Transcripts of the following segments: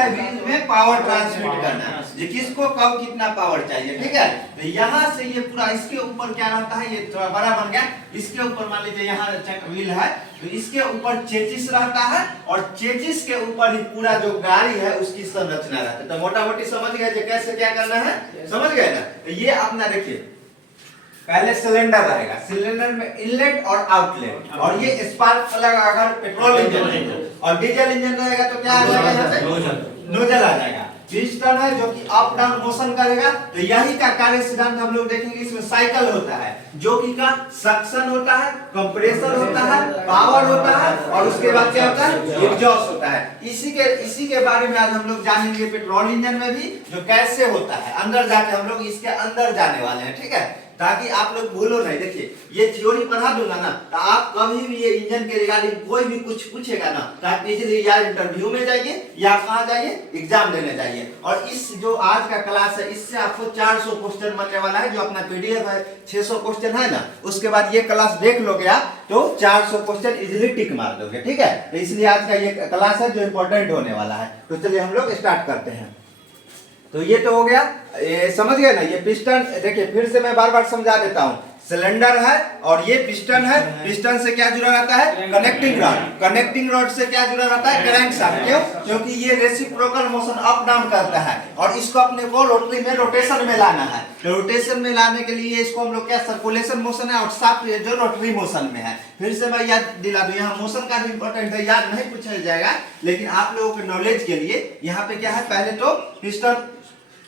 है व्हील में power transmit करना, ये किसको कब कितना पावर चाहिए, ठीक है। तो यहाँ से ये पूरा इसके ऊपर क्या रहता है, ये थोड़ा बड़ा बन गया, इसके ऊपर मान लीजिए यहाँ व्हील है तो इसके ऊपर चेचिस रहता है और चेचिस के ऊपर ही पूरा जो गाड़ी है उसकी संरचना रहता है। तो मोटा मोटी समझ गए कैसे क्या करना है, समझ गए ना। तो ये अपना देखिए पहले सिलेंडर रहेगा, सिलेंडर में इनलेट और आउटलेट, और ये स्पार्क प्लग अगर पेट्रोल इंजन है और डीजल इंजन रहेगा तो क्या आ जाएगा, यहाँ पे नोजल आ जाएगा। पिस्टन है जो कि अप डाउन मोशन करेगा, तो यही का कार्य सिद्धांत हम लोग देखेंगे। इसमें साइकिल होता है जो कि का सक्शन होता है, कंप्रेसर होता है, पावर होता है और उसके बाद क्या होता है, एग्जॉस्ट होता है। इसी के बारे में आज हम लोग जानेंगे पेट्रोल इंजन में भी जो कैसे होता है। अंदर जाके हम लोग इसके अंदर जाने वाले हैं, ठीक है, ताकि आप लोग भूलो नहीं। देखिए ये थ्योरी पढ़ा दूंगा ना तो आप कभी भी ये इंजन के रिगार्डिंग कोई भी कुछ पूछेगा ना तो आप इजीली या इंटरव्यू में जाइए या कहाँ जाइए, एग्जाम देने जाइए। और इस जो आज का क्लास है इससे आपको 400 क्वेश्चन बनने वाला है। जो अपना पीडीएफ है 600 क्वेश्चन है ना, उसके बाद ये क्लास देख लोगे आप तो 400 क्वेश्चन इजीली टिक मार दोगे, ठीक है। तो इसलिए आज का ये क्लास है जो इंपॉर्टेंट होने वाला है। तो चलिए हम लोग स्टार्ट करते हैं। तो ये तो हो गया, ये समझ गए ना। ये पिस्टन देखिए फिर से मैं बार बार समझा देता हूँ, सिलेंडर है और ये पिस्टन है। पिस्टन से क्या जुड़ा रहता है, कनेक्टिंग रॉड। कनेक्टिंग रॉड से क्या जुड़ा रहता है, क्रैंकशाफ्ट। क्यों, क्योंकि ये रेसिप्रोकल मोशन अप डाउन करता है और इसको अपने को रोटरी में रोटेशन में लाना है। रोटेशन में लाने के लिए इसको हम लोग क्या, सर्कुलेशन मोशन है और शाफ्ट जो रोटरी मोशन में है। फिर से मैं याद दिला दूं, यहाँ मोशन का भी इंपॉर्टेंट है, याद नहीं पूछा जाएगा लेकिन आप लोगों के नॉलेज के लिए यहाँ पे क्या है, पहले तो पिस्टन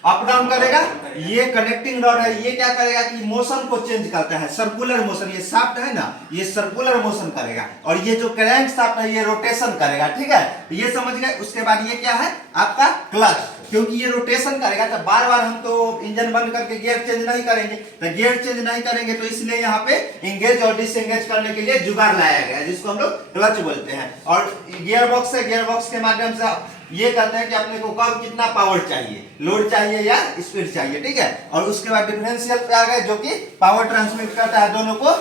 अप डाउन करेगा, ये कनेक्टिंग रॉड है, ये क्या करेगा कि मोशन को चेंज करता है, सर्कुलर मोशन। ये शाफ्ट है ना, ये सर्कुलर मोशन करेगा और ये जो क्रैंक शाफ्ट है ये रोटेशन करेगा, ठीक है। ये समझ गए। उसके बाद ये क्या है आपका क्लच, क्योंकि ये रोटेशन करेगा तो बार बार हम तो इंजन बंद करके गियर चेंज नहीं करेंगे। तो गियर चेंज नहीं करेंगे तो इसलिए यहाँ पे एंगेज और डिसएंगेज करने के लिए जुगाड़ लाया गया है जिसको हम लोग क्लच बोलते हैं। और गियर बॉक्स है, गियर बॉक्स के माध्यम से ये कहते हैं कि अपने को कब कितना पावर चाहिए, लोड चाहिए या स्पीड चाहिए, ठीक है। और उसके बाद डिफरेंशियल पे आ गए जो कि पावर ट्रांसमिट करता है दोनों को,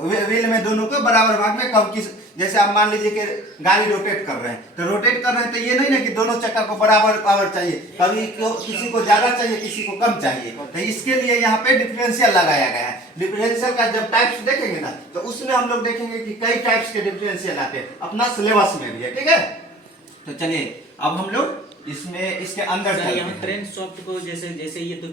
व्हील में दोनों को बराबर भाग में कब किस, जैसे आप मान लीजिए कि गाड़ी रोटेट कर रहे हैं तो रोटेट कर रहे हैं तो ये नहीं ना कि दोनों चक्का को बराबर पावर चाहिए, कभी किसी को ज्यादा चाहिए किसी को कम चाहिए। तो इसके लिए यहाँ पे डिफरेंशियल लगाया गया है। डिफरेंशियल का जब टाइप्स देखेंगे ना तो उसमें हम लोग देखेंगे कि कई टाइप्स के डिफरेंशियल आते हैं, अपना सिलेबस में भी है, ठीक है। तो चलिए अब हम लोग इसमें इसके अंदर यहाँ ट्रेन सॉफ्ट को जैसे जैसे ये तो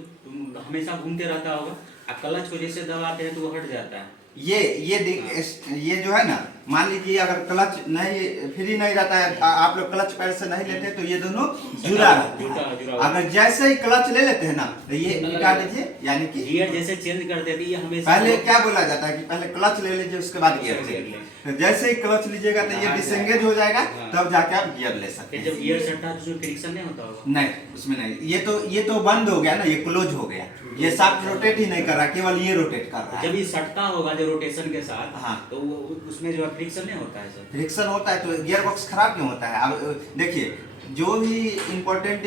हमेशा घूमते रहता होगा, आप क्लच को जैसे दबाते हैं तो वो हट जाता है। ये जो है ना, मान लीजिए अगर क्लच नहीं फ्री नहीं रहता है, आप लोग क्लच पैर से नहीं लेते तो ये दोनों जुड़ा रहता है। अगर जैसे ही क्लच ले लेते हैं ना तो ये निकाल लीजिए, यानी कि गियर जैसे चेंज करते थे, ये हमेशा पहले क्या बोला जाता है कि पहले क्लच ले लीजिए उसके बाद गियर चेंज। तो जैसे ही क्लच लीजिएगा तो ये डिसएंगेज हो जाएगा, तब जाके आप गियर ले सकते हैं। जब गियर सटता है तो उसमें फ्रिक्शन नहीं होता होगा? नहीं, उसमें नहीं। ये तो बंद हो गया ना, ये क्लोज हो गया, ये शाफ्ट रोटेट ही नहीं कर रहा, केवल ये रोटेट कर रहा है। जब ये सटता होगा जो रोटेशन के साथ, हाँ, तो उसमें जो फ्रिक्शन नहीं होता है सर? फ्रिक्शन होता है तो गियर बॉक्स खराब क्यों होता है। अब देखिए जो भी इम्पोर्टेंट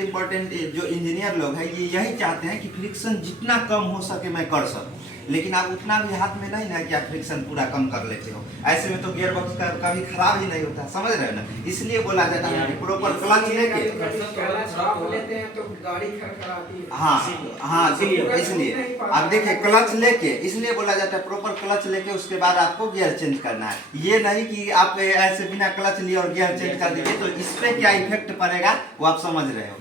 जो इंजीनियर लोग हैं ये यही चाहते हैं कि फ्रिक्शन जितना कम हो सके मैं कर सकूं, लेकिन आप उतना भी हाथ में नहीं ना कि आप फ्रिक्शन पूरा कम कर लेते हो। ऐसे में तो गियर बॉक्स का कभी खराब ही नहीं होता, समझ रहे हो ना। इसलिए बोला जाता है कि प्रॉपर क्लच लेके लेते हैं तो गाड़ी खड़खड़ाती है। हाँ इसलिए आप देखिए क्लच लेके, इसलिए बोला जाता है प्रॉपर क्लच लेके उसके बाद आपको गियर चेंज करना है। ये नहीं कि आप ऐसे बिना क्लच लिए और गियर चेंज कर दीजिए तो इस पे क्या इफेक्ट पड़ेगा वो आप समझ रहे हो।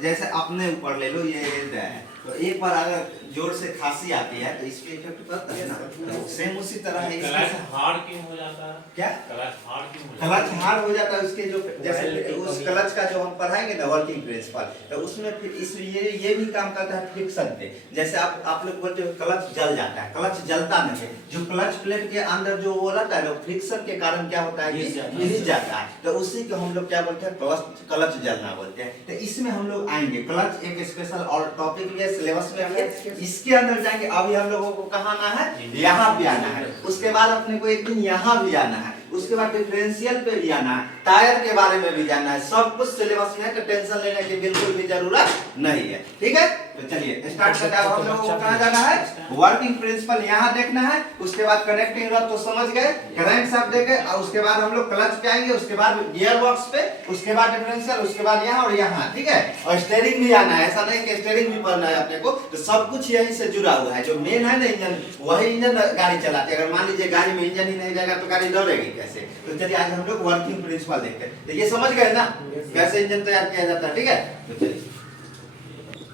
जैसे अपने ऊपर ले लो, ये तो एक बार अगर जोर से खांसी आती है तो इस पे इफेक्ट पड़ता है ना, तो सेम उसी तरह है। क्लच हार्ड क्यों हो जाता है? क्या क्लच हार्ड क्यों हो जाता क्लच हार्ड हो जाता है? उसके जो जैसे उस क्लच का जो हम पढ़ाएंगे ना वर्किंग प्रिंसिपल, तो उसमें फिर इस ये भी काम करता है फ्रिक्शन पे। जैसे आप लोग बोलते हो क्लच जल जाता है, क्लच जलता नहीं है। जो क्लच प्लेट के अंदर जो वो रहता है फ्रिक्शन के कारण क्या होता है कि हिल जाता है, तो उसी को हम लोग क्या बोलते हैं, क्लच जलना बोलते हैं। तो इसमें हम लोग आएंगे, क्लच एक स्पेशल और टॉपिक भी है सिलेबस में है, इसके अंदर जाएंगे। अभी हम लोगों को कहाँ आना है, यहाँ पे आना है। उसके बाद अपने को एक दिन यहाँ भी आना है, उसके बाद डिफरेंशियल पे भी आना है, टायर के बारे में भी जानना है। सब कुछ सिलेबस में है तो टेंशन लेने की बिल्कुल भी जरूरत नहीं है, ठीक है। तो चलिए स्टार्ट करते हैं। अब हम लोग को कहाँ जाना है, वर्किंग प्रिंसिपल यहाँ देखना है, उसके बाद कनेक्टिंग रॉड तो समझ गए, करंट सब देखे, और उसके बाद हम लोग क्लच पे आएंगे, उसके बाद गियर बॉक्स पे, उसके बाद डिफरेंशियल, उसके बाद यहाँ और यहाँ, ठीक है। और स्टीयरिंग भी आना है, ऐसा नहीं कि स्टीयरिंग भी पढ़ना है अपने को, तो सब कुछ यहीं से जुड़ा हुआ है। जो मेन है ना इंजन, वही इंजन गाड़ी चलाते हैं। अगर मान लीजिए गाड़ी में इंजन ही नहीं रहेगा तो गाड़ी दौड़ेगी कैसे। तो चलिए आज हम लोग वर्किंग प्रिंसिपल देखते हैं। तो ये समझ गए ना कैसे इंजन तैयार किया जाता है, ठीक है। तो चलिए